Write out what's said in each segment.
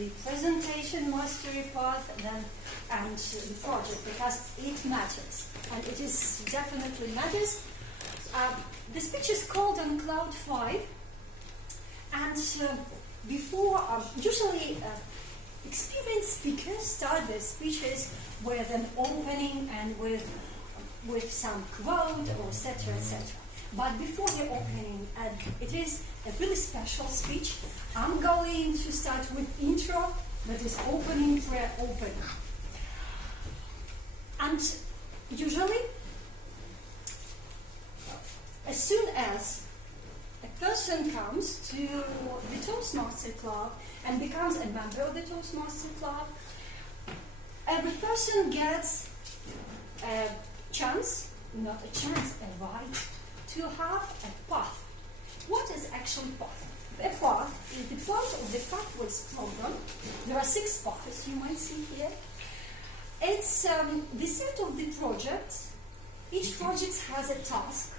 the presentation mastery path and the project, because it matters, and it is definitely matters. The speech is called on Cloud 5, and before, usually experienced speakers start their speeches with an opening and with some quote, or etc., etc. But before the opening, and it is a really special speech, I'm going to start with intro, that is opening prayer opening. And usually, as soon as a person comes to the Toastmaster Club and becomes a member of the Toastmaster Club, every person gets a chance, not a chance, a right, to have a path. What is actually path? A path is the part of the pathways program. There are 6 paths you might see here. It's the set of the projects. Each project has a task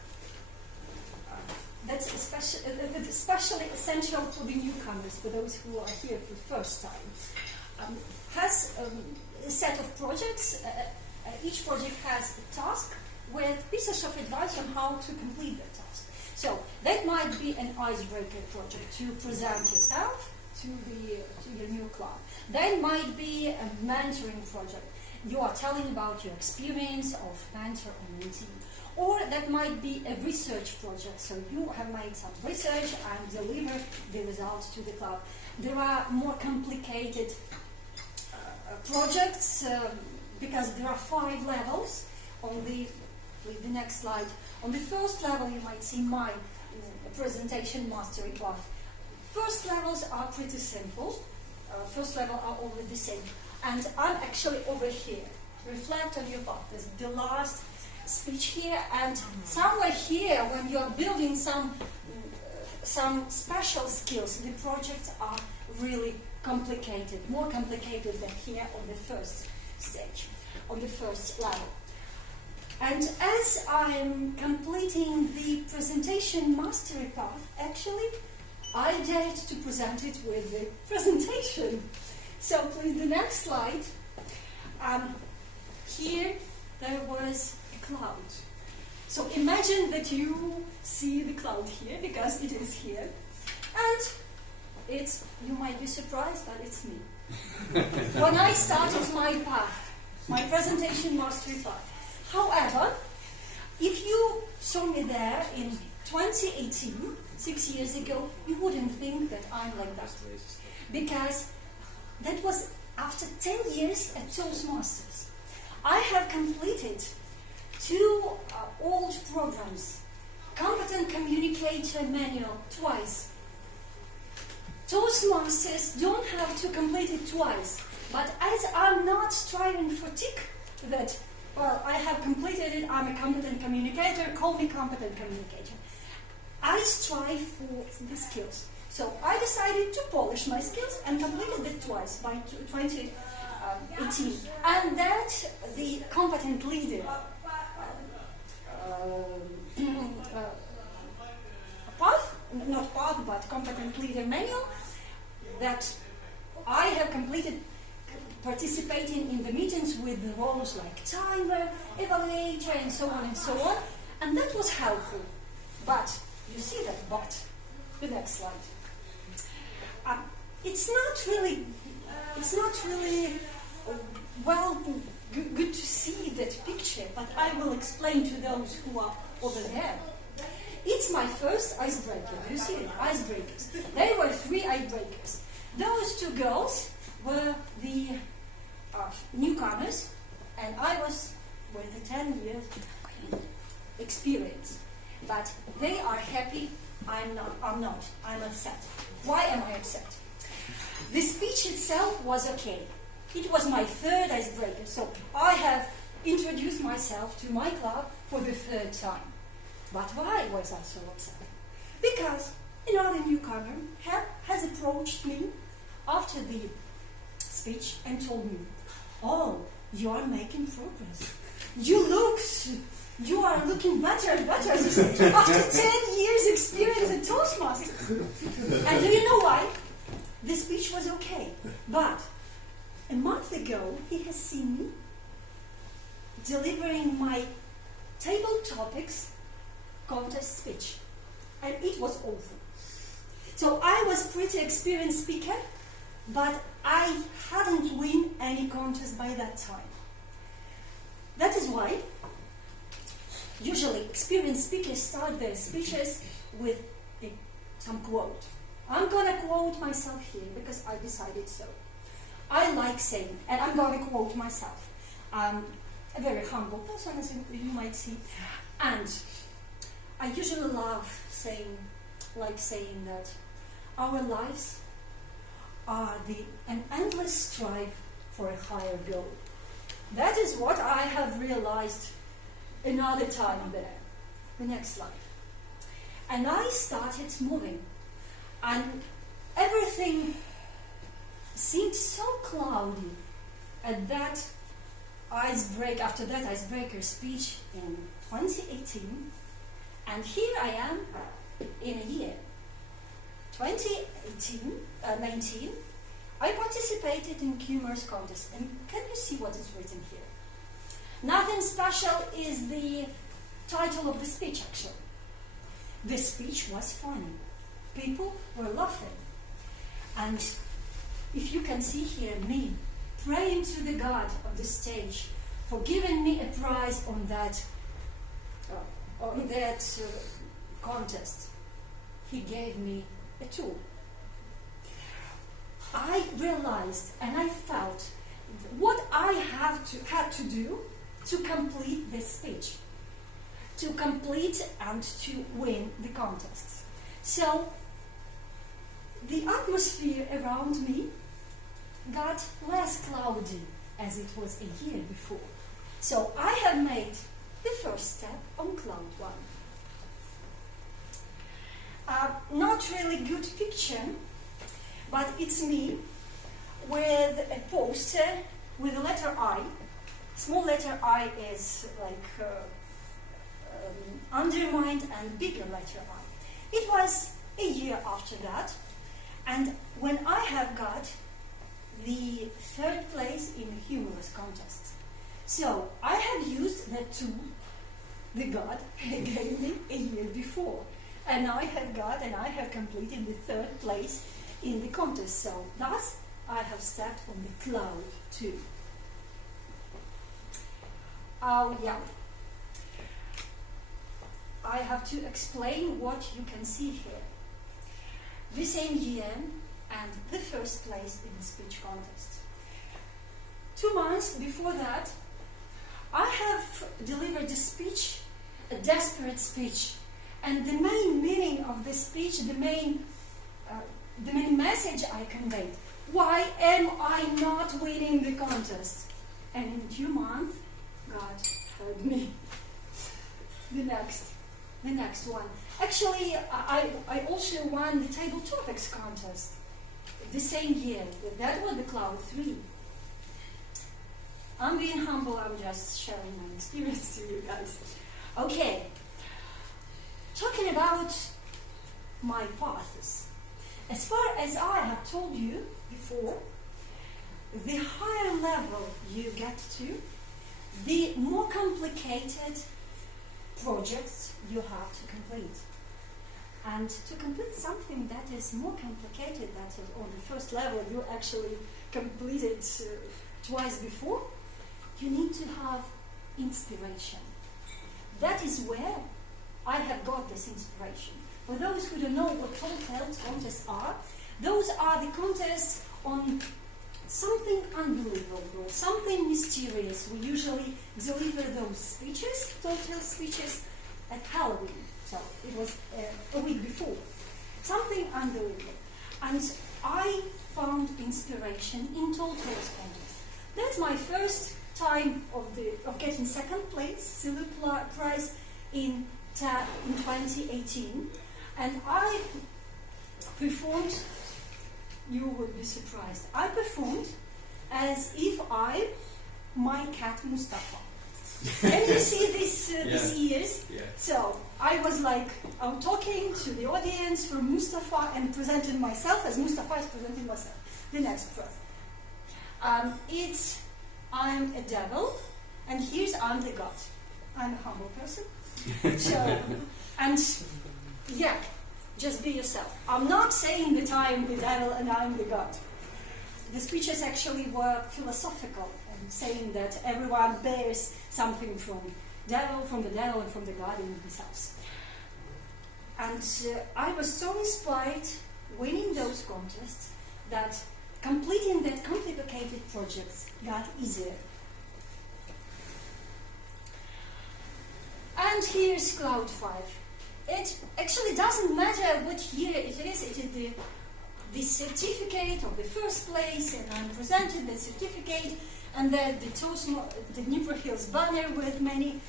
that's especially essential for the newcomers, for those who are here for the first time. Has a set of projects. Each project has a task with pieces of advice on how to complete the task. So that might be an icebreaker project to present yourself to your new club. That might be a mentoring project. You are telling about your experience of mentor or mentee. Or that might be a research project. So you have made some research and deliver the results to the club. There are more complicated projects because there are 5 levels on the next slide. On the first level, you might see my presentation mastery path. First levels are pretty simple. First level are always the same. And I'm actually over here. Reflect on your path. This is the last speech here. And somewhere here, when you're building some special skills, the projects are really complicated. More complicated than here on the first stage, on the first level. And as I'm completing the presentation mastery path, actually, I dared to present it with the presentation. So please, the next slide. Here, there was a cloud. So imagine that you see the cloud here, because it is here. And you might be surprised, but it's me. When I started my path, my presentation mastery path. However, if you saw me there in 2018, 6 years ago, you wouldn't think that I'm like that. Because that was after 10 years at Toastmasters. I have completed 2 old programs. Competent Communicator Manual twice. Toastmasters don't have to complete it twice. But as I'm not striving for tick that, well, I have completed it, I'm a competent communicator, call me competent communicator. I strive for the skills. So I decided to polish my skills and completed it twice by 2018. And that the competent leader path, not path, but competent leader manual, that I have completed participating in the meetings with the roles like timer, evaluator, and so on and so on. And that was helpful. But, you see that but. The next slide. It's not really good to see that picture, but I will explain to those who are over there. It's my first icebreaker. You see it? Icebreakers. There were 3 icebreakers. Those 2 girls were the newcomers, and I was with a 10 years experience. But they are happy. I'm not. I'm upset. Why am I upset? The speech itself was okay. It was my 3rd icebreaker, so I have introduced myself to my club for the 3rd time. But why was I so upset? Because another newcomer has approached me after the speech and told me, "Oh, you are making progress. You are looking better and better after 10 years experience at Toastmasters." And do you know why? The speech was okay, But a month ago, he has seen me delivering my table topics contest speech, and it was awful. So I was pretty experienced speaker, but I hadn't won any contest by that time. That is why usually experienced speakers start their speeches with some quote. I'm gonna quote myself here because I decided so. I like saying, and I'm gonna quote myself. I'm a very humble person, as you might see, and I usually love saying that our lives are an endless strive for a higher goal. That is what I have realized another time there. The next slide. And I started moving, and everything seemed so cloudy after that icebreaker speech in 2018, and here I am in a year. 2019, I participated in humorous contest, and can you see what is written here? Nothing special is the title of the speech, actually. The speech was funny. People were laughing. And if you can see here me praying to the God of the stage for giving me a prize on that contest, he gave me a tool. I realized and I felt what I had to do to complete this speech, to complete and to win the contest. So the atmosphere around me got less cloudy as it was a year before. So I have made the first step on cloud one. Not really good picture, but it's me with a poster with the letter I. Small letter I is like undermined, and bigger letter I. It was a year after that, and when I have got the 3rd place in the humorous contest. So I have used that tool the God gave me a year before, and I have completed the 3rd place in the contest. So thus I have stepped on the cloud too. Yeah. I have to explain what you can see here. The same year and the 1st place in the speech contest. 2 months before that, I have delivered a speech, a desperate speech, and the main meaning of the speech, the main message I conveyed: why am I not winning the contest? And in 2 months, God heard me. The next one. Actually, I also won the table topics contest the same year. That was the cloud 3. I'm being humble, I'm just sharing my experience to you guys. Okay, talking about my paths. As far as I have told you before, the higher level you get to, the more complicated projects you have to complete. And to complete something that is more complicated than on the 1st level you actually completed twice before, you need to have inspiration. That is where I have got this inspiration. For those who don't know what tall tales contests are, those are the contests on something unbelievable, something mysterious. We usually deliver those speeches, tall tale speeches, at Halloween. So it was a week before. Something unbelievable. And I found inspiration in tall tales contest. That's my first time of getting 2nd place, silver prize in 2018, and I performed. You would be surprised. I performed as if my cat Mustafa. Can you see these ears? Yeah. So I was like, I'm talking to the audience from Mustafa and presenting myself as Mustafa is presenting myself. The next breath. I'm a devil, and here's I'm the god. I'm a humble person. So, and yeah, just be yourself. I'm not saying that I'm the devil and I'm the god. The speeches actually were philosophical and saying that everyone bears something from the devil and from the god in themselves. And I was so inspired winning those contests that completing that complicated projects got easier. And here's Cloud 5. It actually doesn't matter what year it is. It is the certificate of the first place, and I'm presented the certificate, and then the Dnipro Hills banner with many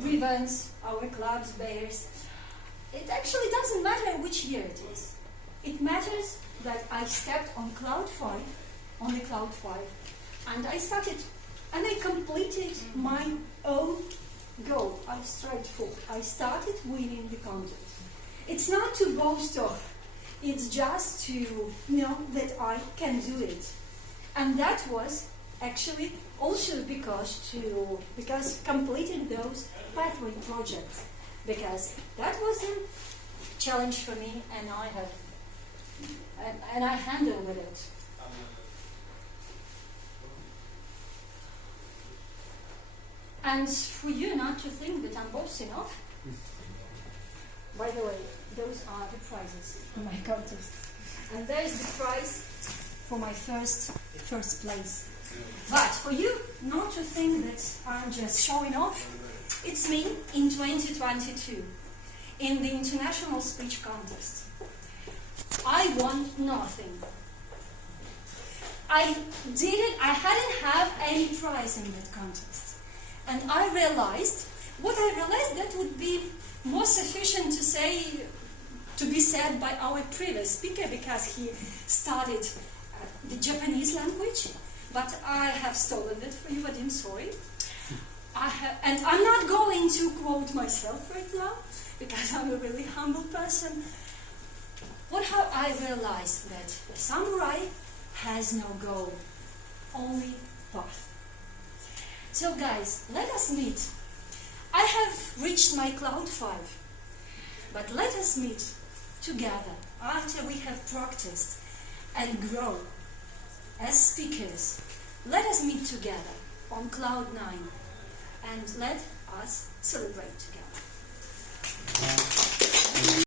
ribbons, our club's bears. It actually doesn't matter which year it is. It matters that I stepped on Cloud 5, and I started, and I completed my own goal. I strived for. I started winning the contest. It's not to boast of. It's just to know that I can do it. And that was actually also because completing those pathway projects, because that was a challenge for me, and I handled with it. And for you not to think that I'm boasting of, by the way, those are the prizes for my contest. And there's the prize for my first place. But for you not to think that I'm just showing off, it's me in 2022 in the International Speech Contest. I won nothing. I hadn't have any prize in that contest. And I realized that would be more sufficient to be said by our previous speaker, because he studied the Japanese language, but I have stolen it for you, and I'm sorry. And I'm not going to quote myself right now, because I'm a really humble person. How I realized that a samurai has no goal, only path. So guys, let us meet. I have reached my Cloud 5, but let us meet together after we have practiced and grow as speakers. Let us meet together on Cloud 9, and let us celebrate together.